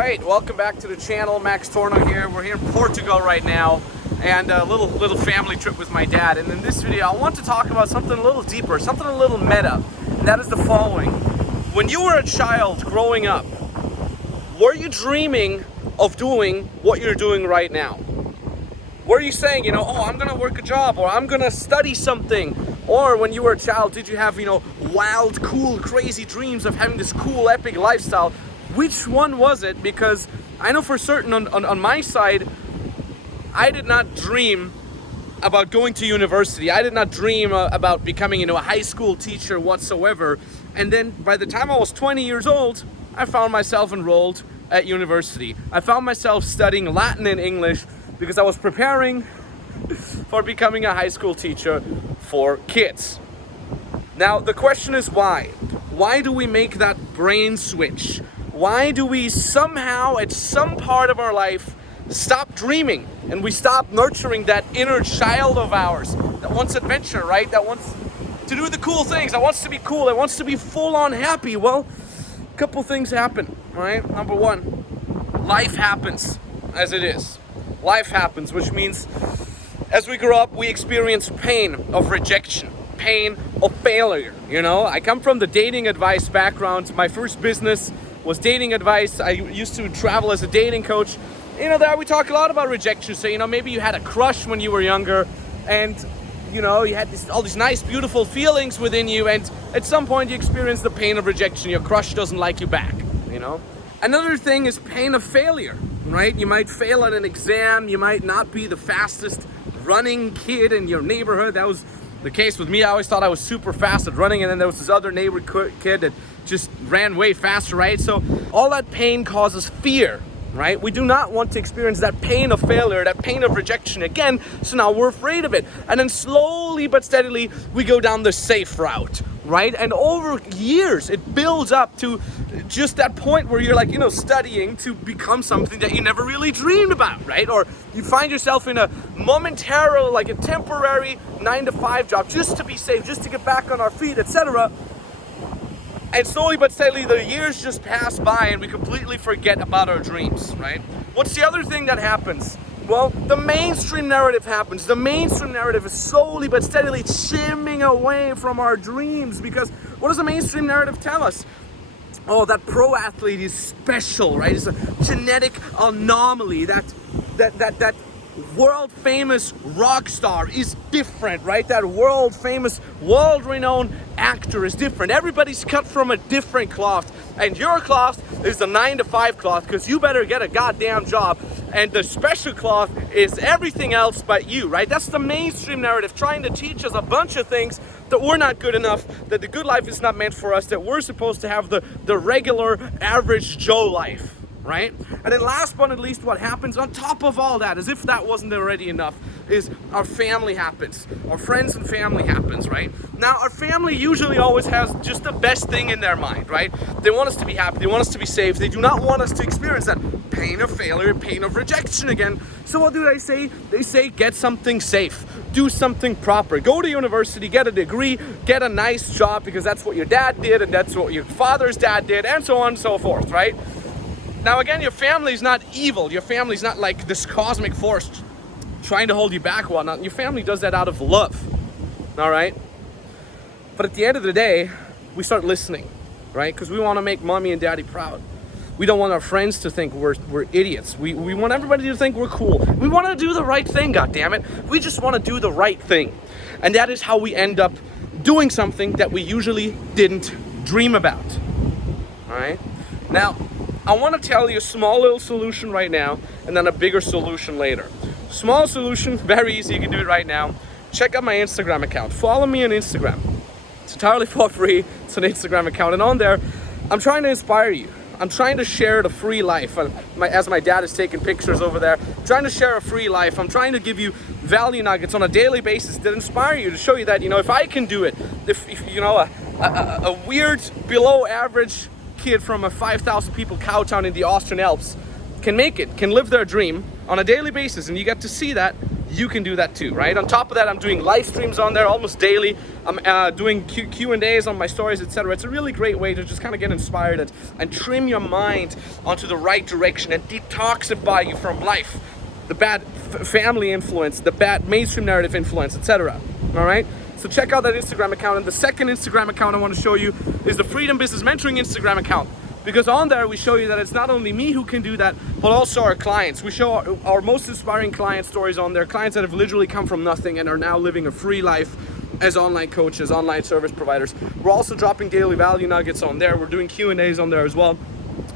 Alright, welcome back to the channel. Max Tornow here. We're here in Portugal right now, and a little family trip with my dad. And in this video I want to talk about something a little deeper, something a little meta, and that is the following. When you were a child growing up, were you dreaming of doing what you're doing right now? Were you saying, oh, I'm gonna work a job, or I'm gonna study something? Or when you were a child, did you have, wild, cool, crazy dreams of having this cool, epic lifestyle? Which one was it? Because I know for certain on my side, I did not dream about going to university. I did not dream about becoming, a high school teacher whatsoever. And then by the time I was 20 years old, I found myself enrolled at university. I found myself studying Latin and English because I was preparing for becoming a high school teacher for kids. Now, the question is why? Why do we make that brain switch? Why do we somehow, at some part of our life, stop dreaming and we stop nurturing that inner child of ours that wants adventure, right? That wants to do the cool things, that wants to be cool, that wants to be full-on happy? Well, a couple things happen, right? Number one, life happens as it is. Life happens, which means as we grow up, we experience pain of rejection, pain of failure, I come from the dating advice background. My first business was dating advice. I used to travel as a dating coach. There we talk a lot about rejection. So, maybe you had a crush when you were younger and, you had all these nice, beautiful feelings within you. And at some point you experience the pain of rejection. Your crush doesn't like you back, Another thing is pain of failure, right? You might fail at an exam. You might not be the fastest running kid in your neighborhood. That was the case with me. I always thought I was super fast at running, and then there was this other neighbor kid that just ran way faster, right? So all that pain causes fear, right? We do not want to experience that pain of failure, that pain of rejection again, so now we're afraid of it. And then slowly but steadily, we go down the safe route, right? And over years, it builds up to just that point where you're studying to become something that you never really dreamed about, right? Or you find yourself in a momentary, a temporary 9-to-5 job just to be safe, just to get back on our feet, etc. And slowly but steadily, the years just pass by and we completely forget about our dreams, right? What's the other thing that happens? Well, the mainstream narrative happens. The mainstream narrative is slowly but steadily chipping away from our dreams, because what does the mainstream narrative tell us? Oh, that pro athlete is special, right? It's a genetic anomaly. That world famous rock star is different, right? That world famous, world renowned actor is different. Everybody's cut from a different cloth, and your cloth is the 9-to-5 cloth, because you better get a goddamn job, and the special cloth is everything else but you, right? That's the mainstream narrative trying to teach us a bunch of things, that we're not good enough, that the good life is not meant for us, that we're supposed to have the regular average Joe life, right? And then last but not least, what happens on top of all that, as if that wasn't already enough, is our family happens. Our friends and family happens, right? Now, our family usually always has just the best thing in their mind, right? They want us to be happy, they want us to be safe, they do not want us to experience that pain of failure, pain of rejection again. So what do they say? They say, get something safe, do something proper, go to university, get a degree, get a nice job, because that's what your dad did, and that's what your father's dad did, and so on and so forth, right? Now again, your family's not evil. Your family's not like this cosmic force trying to hold you back or whatnot. Your family does that out of love, all right? But at the end of the day, we start listening, right? Because we want to make mommy and daddy proud. We don't want our friends to think we're idiots. We want everybody to think we're cool. We want to do the right thing, goddammit. We just want to do the right thing. And that is how we end up doing something that we usually didn't dream about, all right? Now, I want to tell you a small little solution right now, and then a bigger solution later. Small solution, very easy, you can do it right now. Check out my Instagram account. Follow me on Instagram. It's entirely for free. It's an Instagram account, and on there, I'm trying to inspire you. I'm trying to share the free life. As my dad is taking pictures over there, I'm trying to share a free life. I'm trying to give you value nuggets on a daily basis that inspire you, to show you that, if I can do it, if a weird, below average kid from a 5,000 people cow town in the Austrian Alps can make it, can live their dream on a daily basis, and you get to see that, you can do that too, right? On top of that, I'm doing live streams on there almost daily. I'm doing Q&As on my stories, etc. It's a really great way to just kind of get inspired and trim your mind onto the right direction and detoxify you from life, the bad family influence, the bad mainstream narrative influence, etc. All right? So check out that Instagram account. And the second Instagram account I want to show you is the Freedom Business Mentoring Instagram account. Because on there, we show you that it's not only me who can do that, but also our clients. We show our most inspiring client stories on there. Clients that have literally come from nothing and are now living a free life as online coaches, online service providers. We're also dropping daily value nuggets on there. We're doing Q&As on there as well.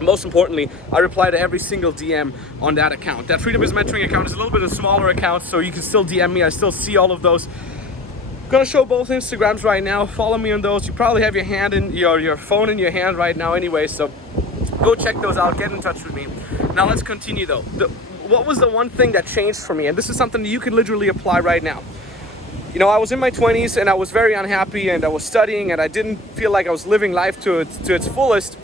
Most importantly, I reply to every single DM on that account. That Freedom Business Mentoring account is a little bit of a smaller account, so you can still DM me. I still see all of those. Gonna show both Instagrams right now. Follow me on those. You probably have your phone in your hand right now anyway, so go check those out. Get in touch with me. Now let's continue though. What was the one thing that changed for me? And this is something that you can literally apply right now. You know, I was in my 20s and I was very unhappy and I was studying and I didn't feel like I was living life to its fullest.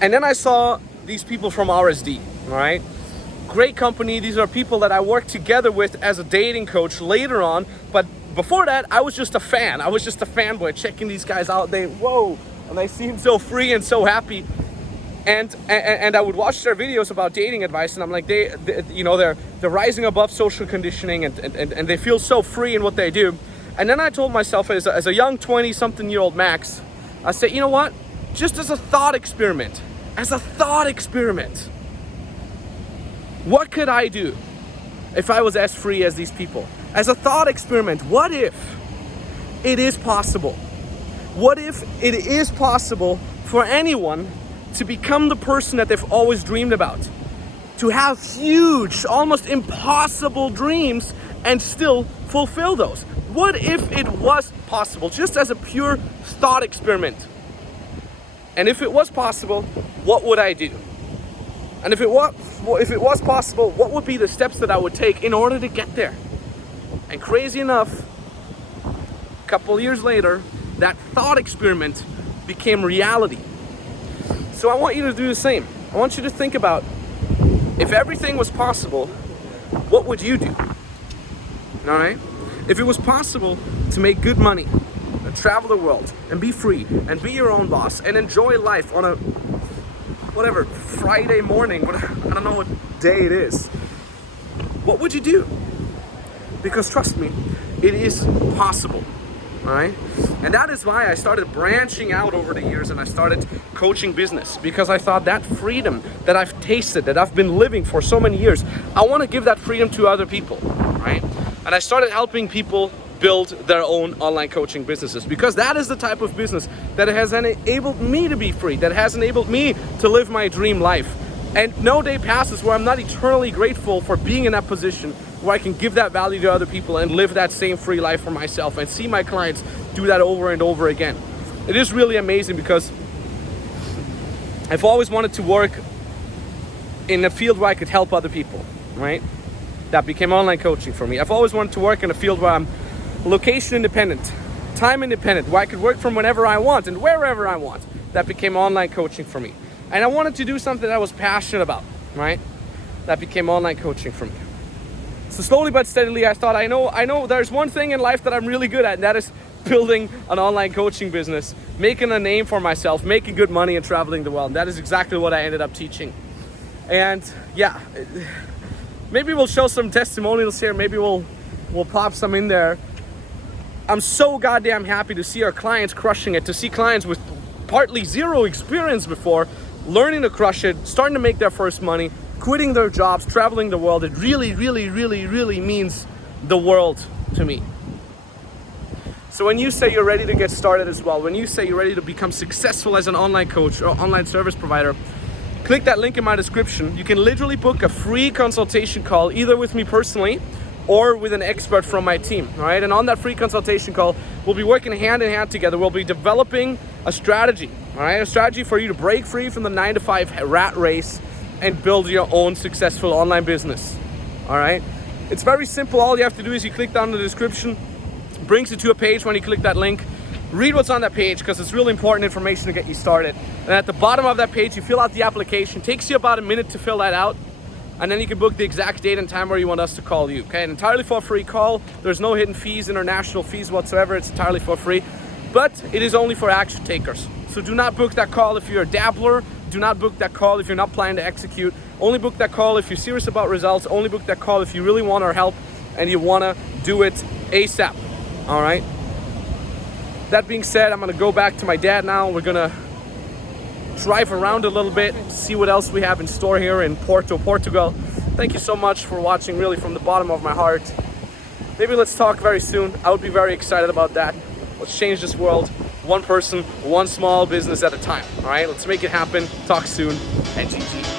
And then I saw these people from RSD, all right? Great company. These are people that I worked together with as a dating coach later on, but before that, I was just a fan. I was just a fanboy checking these guys out. And they seemed so free and so happy. And I would watch their videos about dating advice, and I'm like, they're rising above social conditioning, and they feel so free in what they do. And then I told myself, as a young 20-something-year-old Max, I said, you know what? Just as a thought experiment, what could I do if I was as free as these people? As a thought experiment, what if it is possible? What if it is possible for anyone to become the person that they've always dreamed about? To have huge, almost impossible dreams and still fulfill those? What if it was possible, just as a pure thought experiment? And if it was possible, what would I do? And if it was possible, what would be the steps that I would take in order to get there? And crazy enough, a couple years later, that thought experiment became reality. So I want you to do the same. I want you to think about, if everything was possible, what would you do? All right? If it was possible to make good money, and travel the world, and be free, and be your own boss, and enjoy life on a Friday morning, I don't know what day it is, what would you do? Because trust me, it is possible, all right? And that is why I started branching out over the years and I started coaching business, because I thought that freedom that I've tasted, that I've been living for so many years, I want to give that freedom to other people, right? And I started helping people build their own online coaching businesses, because that is the type of business that has enabled me to be free, that has enabled me to live my dream life. And no day passes where I'm not eternally grateful for being in that position where I can give that value to other people and live that same free life for myself and see my clients do that over and over again. It is really amazing, because I've always wanted to work in a field where I could help other people, right? That became online coaching for me. I've always wanted to work in a field where I'm location independent, time independent, where I could work from whenever I want and wherever I want. That became online coaching for me. And I wanted to do something that I was passionate about, right? That became online coaching for me. So slowly but steadily, I thought, I know there's one thing in life that I'm really good at, and that is building an online coaching business, making a name for myself, making good money and traveling the world. And that is exactly what I ended up teaching. And yeah, maybe we'll show some testimonials here. Maybe we'll pop some in there. I'm so goddamn happy to see our clients crushing it, to see clients with partly zero experience before learning to crush it, starting to make their first money, quitting their jobs, traveling the world. It really, really, really, really means the world to me. So when you say you're ready to get started as well, when you say you're ready to become successful as an online coach or online service provider, click that link in my description. You can literally book a free consultation call, either with me personally or with an expert from my team, all right? And on that free consultation call, we'll be working hand in hand together. We'll be developing a strategy, all right? A strategy for you to break free from the 9-to-5 rat race and build your own successful online business, all right? It's very simple. All you have to do is you click down in the description, brings you to a page. When you click that link, read what's on that page, because it's really important information to get you started. And at the bottom of that page, you fill out the application. It takes you about a minute to fill that out. and then you can book the exact date and time where you want us to call you. Okay, an entirely for free call. There's no hidden fees, international fees whatsoever. It's entirely for free, but it is only for action takers. So do not book that call if you're a dabbler. Do not book that call if you're not planning to execute. Only book that call if you're serious about results. Only book that call if you really want our help and you want to do it ASAP. All right. That being said, I'm going to go back to my dad now. We're going to drive around a little bit, see what else we have in store here in Porto, Portugal. Thank you so much for watching, really from the bottom of my heart. Maybe let's talk very soon. I would be very excited about that. Let's change this world, one person, one small business at a time. All right, let's make it happen. Talk soon, and GG.